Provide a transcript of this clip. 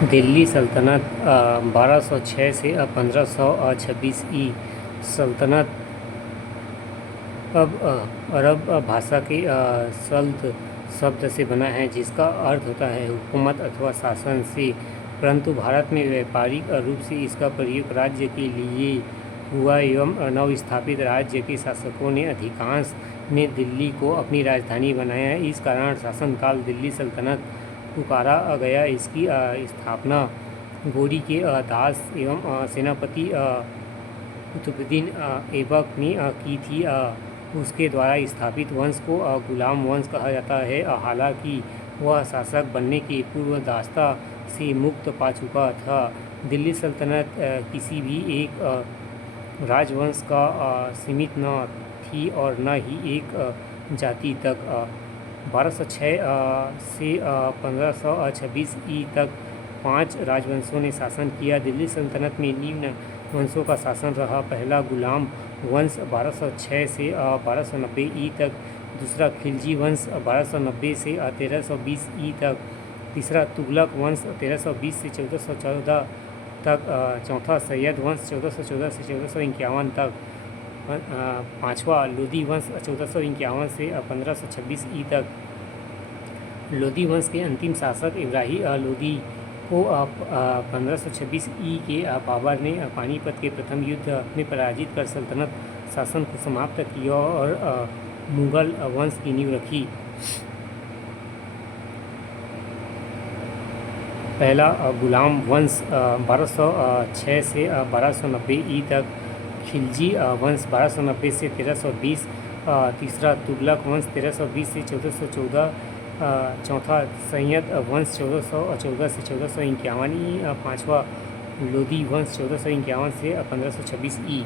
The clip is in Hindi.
दिल्ली सल्तनत 1206 से 1526 ई सल्तनत अब अरब भाषा के सल्त शब्द से बना है, जिसका अर्थ होता है हुकूमत अथवा शासन से। परंतु भारत में व्यापारिक रूप से इसका प्रयोग राज्य के लिए हुआ एवं नवस्थापित राज्य के शासकों ने अधिकांश ने दिल्ली को अपनी राजधानी बनाया। इस कारण शासनकाल दिल्ली सल्तनत पुकारा गया। इसकी स्थापना गोरी के दास एवं सेनापति कुतुबुद्दीन ऐबक ने की थी। उसके द्वारा स्थापित वंश को गुलाम वंश कहा जाता है। हालांकि वह शासक बनने के पूर्व दास्ता से मुक्त पा चुका था। दिल्ली सल्तनत किसी भी एक राजवंश का सीमित न थी और न ही एक जाति तक। 1206 से 1526 ई तक 5 राजवंशों ने शासन किया। दिल्ली सल्तनत में निम्न वंशों का शासन रहा। पहला गुलाम वंश 1206 से 1290 ई तक। दूसरा खिलजी वंश 1290 से 1320 ई तक। तीसरा तुगलक वंश 1320 से 1414 तक। चौथा सैयद वंश 1414 से 1451 तक। पाँचवा लोधी वंश 1451 से 1526 ई तक। लोधी वंश के अंतिम शासक इब्राहिम लोधी को 1526 ई के बाबर ने पानीपत के प्रथम युद्ध में पराजित कर सल्तनत शासन को समाप्त किया और मुगल वंश की नींव रखी। पहला गुलाम वंश 1206 से 1290 ई तक। खिलजी वंश 1290 से 1320। तीसरा तुगलक वंश 1320 से 1414। चौथा सैयद वंश 1414 से 1451 ई। पाँचवा लोधी वंश 1451 से 1526 ई।